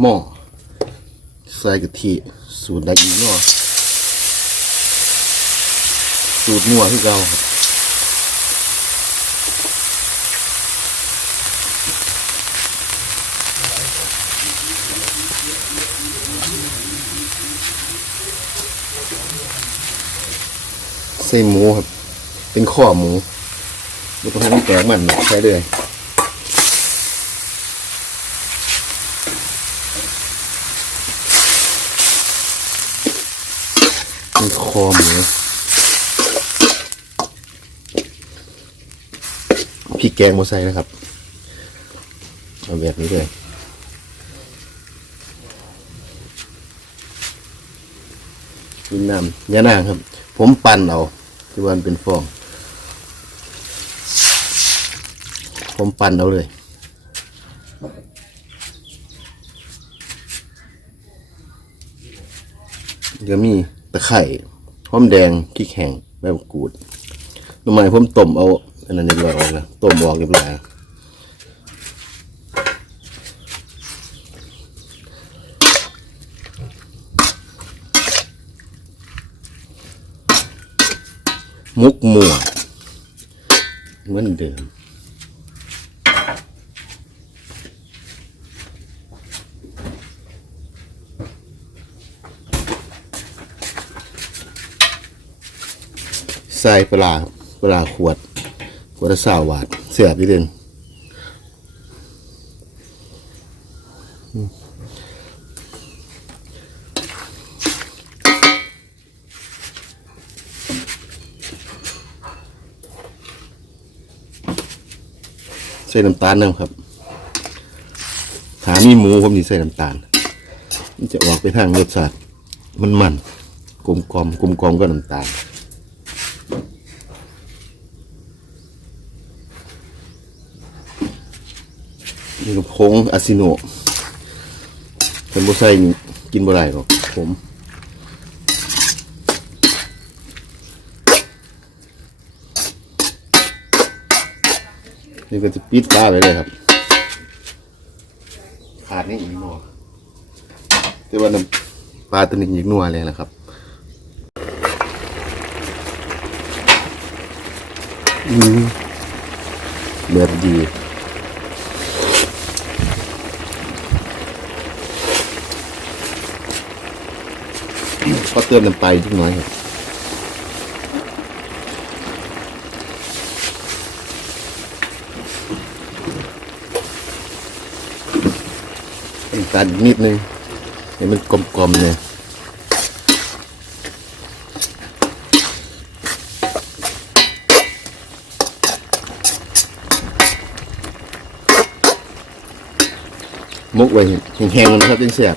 หม้อใส่กะทิสูตรได้อีกเนาะสูตรนัวที่เราใส่หมูครับเป็นข้อหมูไม่ต้องให้มันแตกมันใช้เลยเป็นคอหมูพริกแกงโมไซนะครับเอาแบบนี้เลยกินน้ำยานางครับผมปั่นเอาที่วันเป็นฟองผมปั่นเอาเลยก็มีตะไคร้หอมแดงพริกแห้งใบมะกรูดหน่อไม้ผมต้มเอาอันนั้นเรียบร้อยออกแล้วต้มออกเรียบร้อยมุกหมั่วเหมือนเดิมใส่ปลาขวดละ20 บาทเสียบนิดเดียวใส่น้ำตาลนะครับถามีหมูผมจะใส่น้ำตาลมันจะออกไปทางรสชาติมันกลมกลมก็น้ำตาลนี่ก็ผงอาซิโนะผมบ่ใส่กินบ่ได้หรอกผมนี่ก็จะปิดฝาไว้เลยครับขาดนี่อีกนัวแต่ว่าน้ำปลาตัวนี้อีกนัวเลยนะครับแบบดีก็เติมน้ำปลาอีกน้อยครับน้ำตาลนิดนึงให้มันกลมๆเลยมุกไว้แห้งๆนะครับเป็นเสียบ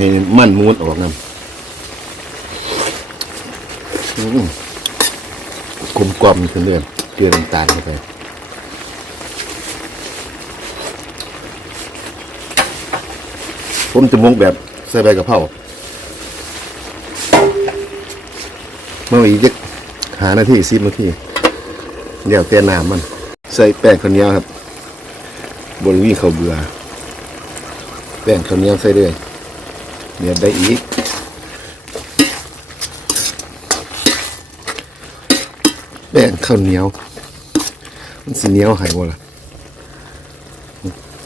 ให้มันมูดออกนะกลมๆขึ้นเรื่อยเกลือน้ำตาลเข้าไปผมจะมุกแบบใส่ใบกะเพราเมื่ออีก5 นาที10 นาทีเดี๋ยวเตี้ยน้ำมันใส่แป้งข้าวเหนียวครับบริวีข้าวเบื่อแป้งข้าวเหนียวใส่ด้วยเดี๋ยวได้อีกแป้งข้าวเหนียวมันสีเหนียวหายหมดละ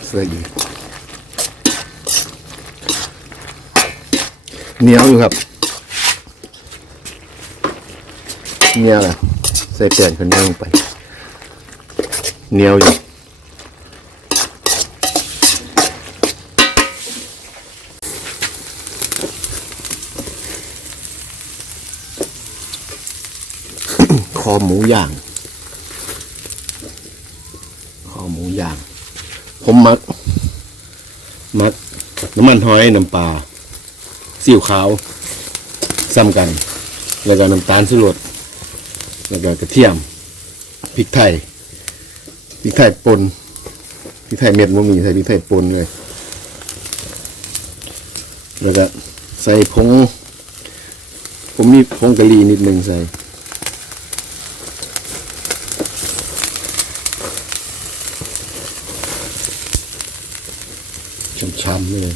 ใส่อีกเหนียวอยู่ครับเหนียวละใส่แป้งข้าวเหนียวลงไปเหนียวอยู่คอหมูย่างผมมักน้ำมันหอยน้ำปลาซีอิ๊วขาวซ้ำกันแล้วก็น้ำตาลชูรสแล้วก็กระเทียมพริกไทยป่นพริกไทยเม็ดมันมีใส่พริกไทยป่นเลยแล้วก็ใส่ผมมีผงกะหรี่นิดนึงใส่ ช้ำๆเลย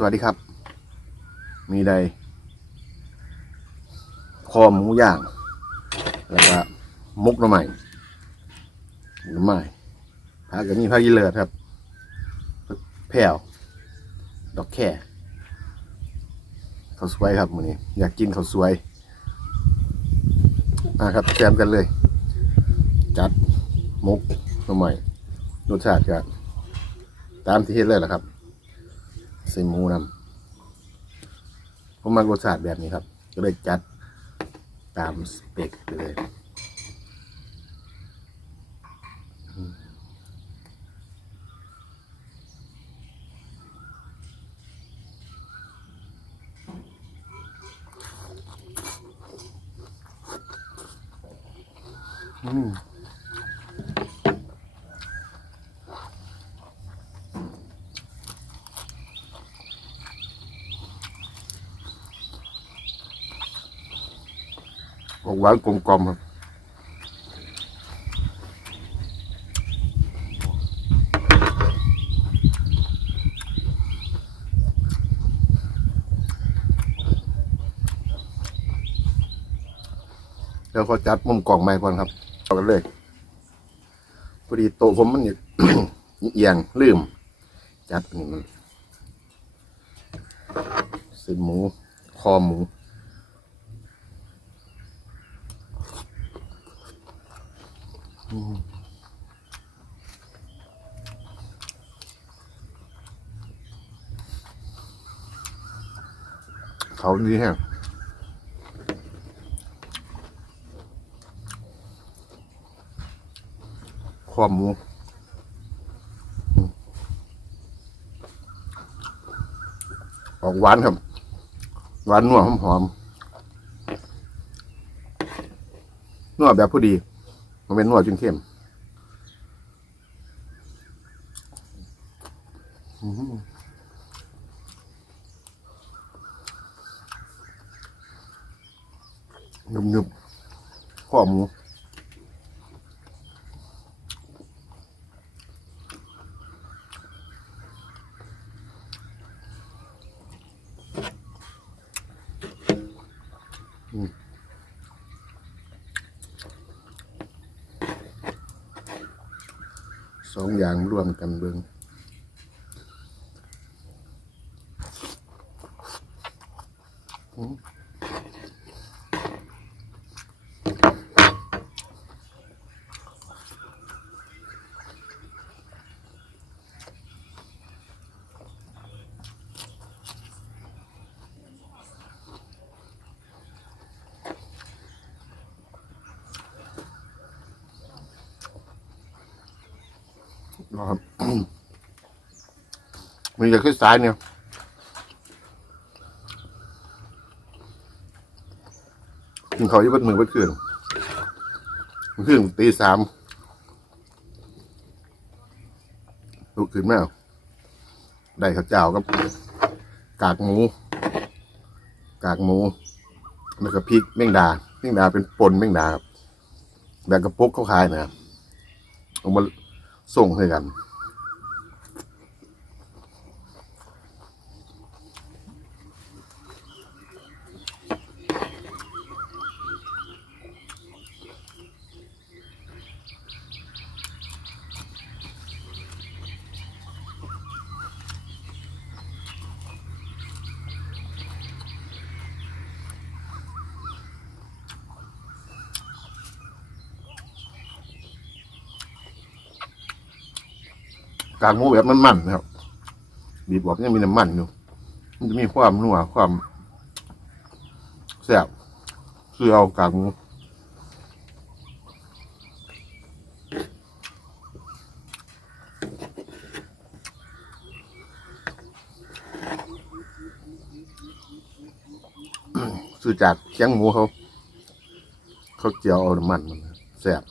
สวัสดีครับมีใดคอหมูย่างแล้วก็มุกหน่อไม้ผักก็มีผักยีเลิศครับแผ่วดอกแค่ข้าวสวยครับมื้อนี้อยากกินข้าวสวยครับแซมกันเลยจัดมุกหน่อไม้รสชาติก็ตามที่เห็นเลยแหละครับใส่หมูนำผมมักรสชาติแบบนี้ครับก็เลยจัดตามสเปคไปเลยหวานกลมกลมครับเดี๋ยวขอจัดมุมกล่องใหม่ก่อนครับเอากันเลยพอดีโต๊ะผมมัน เอียงลืมจัดนี่มันเส้นหมูคอหมูเขาดีแฮะคอหมูออกหวานครับหวานนัวหอมนัวแบบพอดีมันเป็นนัวจนเข้มนึบๆข้อหมูสองอย่างร่วมกันเบิ่งนะครับ มีจะขึ้นซ้ายเนี่ยกินเขาที่บัดมือบัดคืนตี 3ลุกขึ้นมาได้ข้าวเจ้ากับกากหมูแล้วก็พริกแมงดาเป็นป่นแมงดาครับแบบกระปุกเขาขายนะครับเอามาส่งให้กันกากหมูแบบมันๆนะครับบีบบอกยังมีน้ำมันอยู่มันจะมีความนัวความแซ่บคือเอากากหมู ซื้อจากเคียงหมูเขาเจียวเอาน้ำมันมันแซ่บ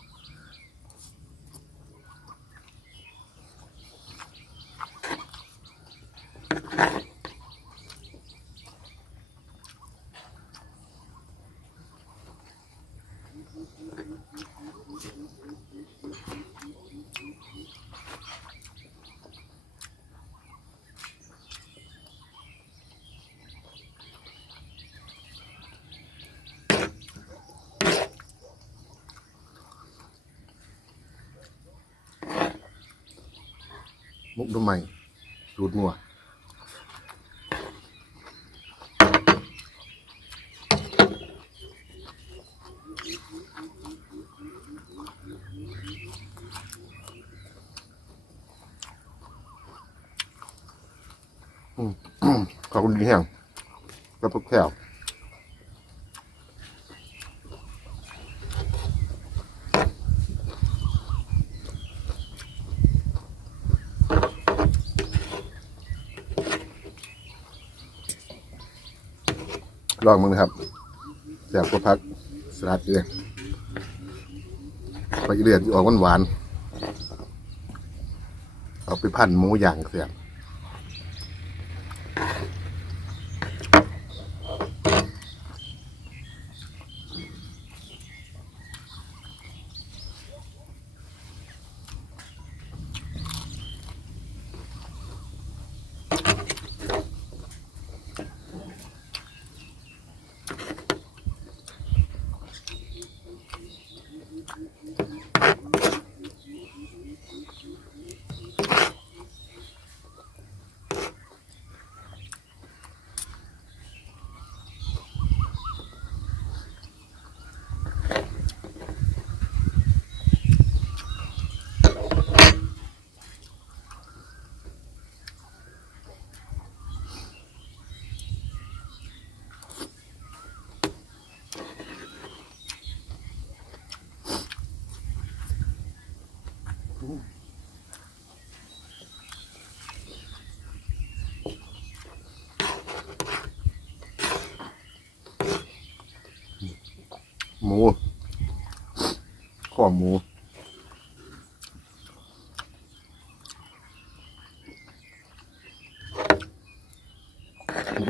มุกทำไมสูตรนัวขอบคุณดีแห้งกระปุกแถวลองมึงนะครับแซ่บกว่าพักสลัดเลยไปเรียนออกหวานๆเอาไปพันหมูย่างแซ่บหมูข้อหมู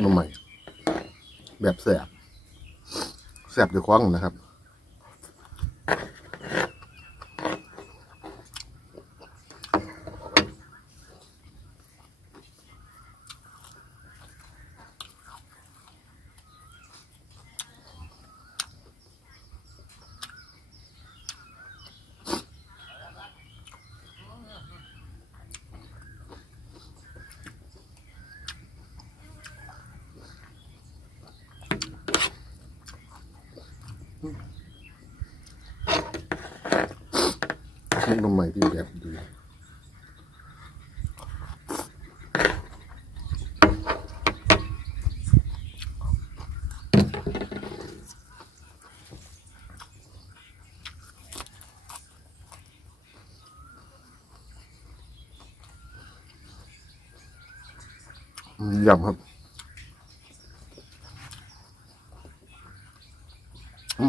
น้ำใหม่แบบแซ่บด้วยคว้างนะครับน้ำใหม่ที่แบบดียำครับ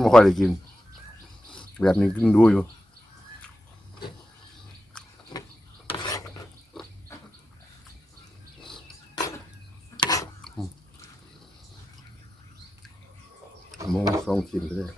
ไม่ค่อยได้กินแบบนี้กินดูอยู่มองสองชิ้นเลย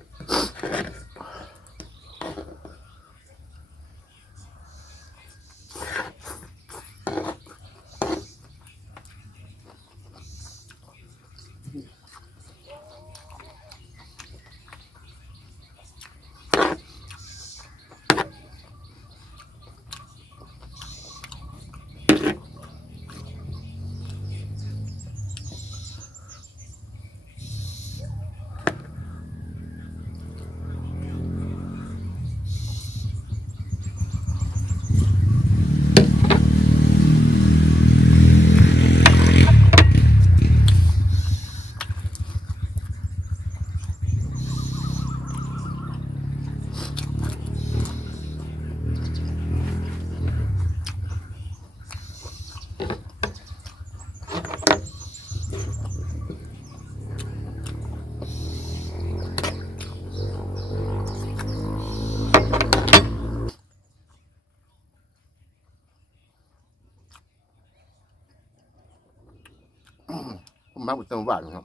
มักเป็นจังหวัดครับ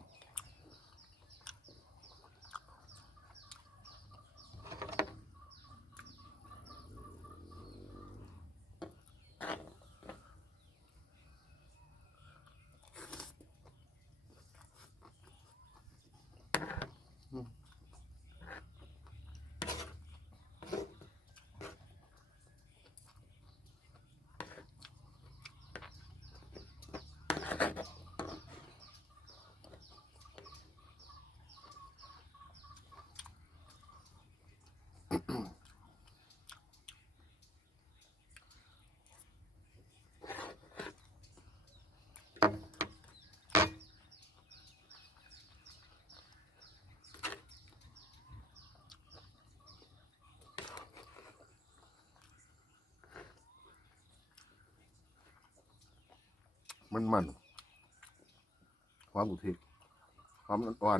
มันความกุทิความอ่อน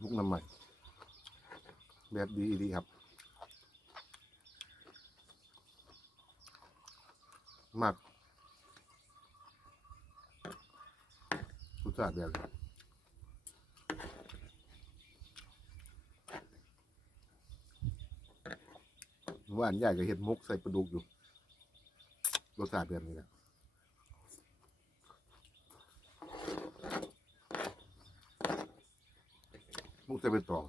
มุกน้ำใหม่แบบดีครับมากรสชาติแบบว่าอันใหญ่กับเห็ดมุกใส่ปลาดุกอยู่รสชาติแบบนี้นะมุกใส่เป็นตอง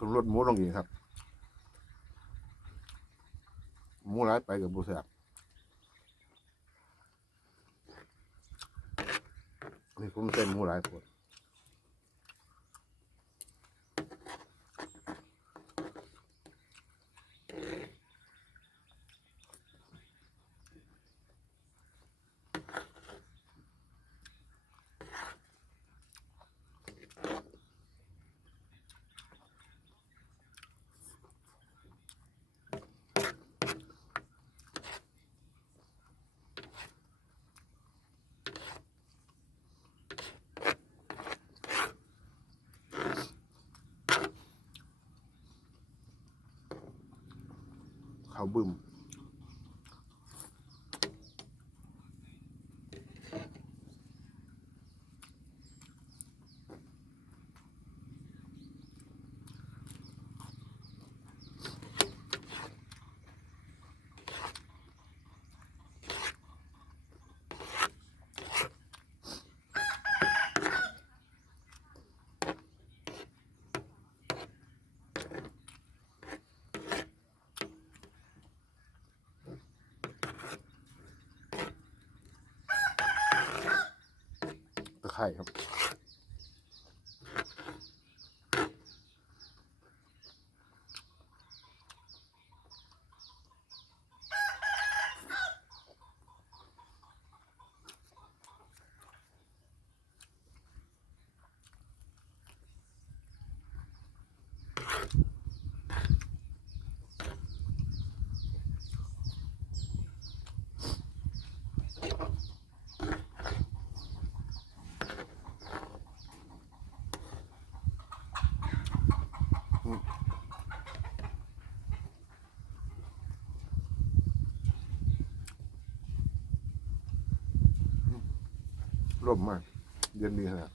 ต้องลดหมูลงอีกครับหมูร้ายไปกับบูแสบนี่ผมเส้นหมูร้ายปวด ข้าวบึ้มตะไคร้ครับร่มมากเย็นดีขนาด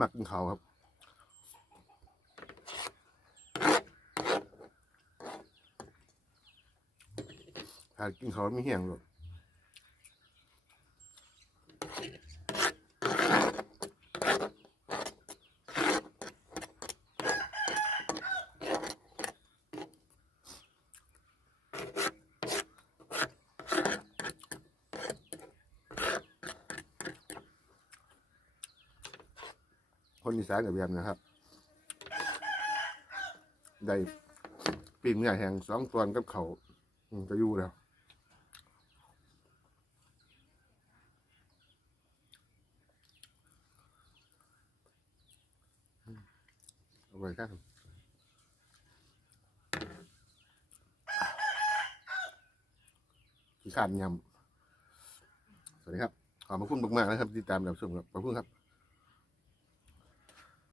มักกินข้าวครับหากินข้าวไม่แห้งหรอกคนอีสานกับแบบนะครับได้ปีนเนื้อแห้ง2 ตอนกับเขาจะอยู่แล้วเอาไว้กันขี้ขาดยำสวัสดีครับขอบคุณมากๆนะครับที่ตามรับชมครับขอบคุณครับ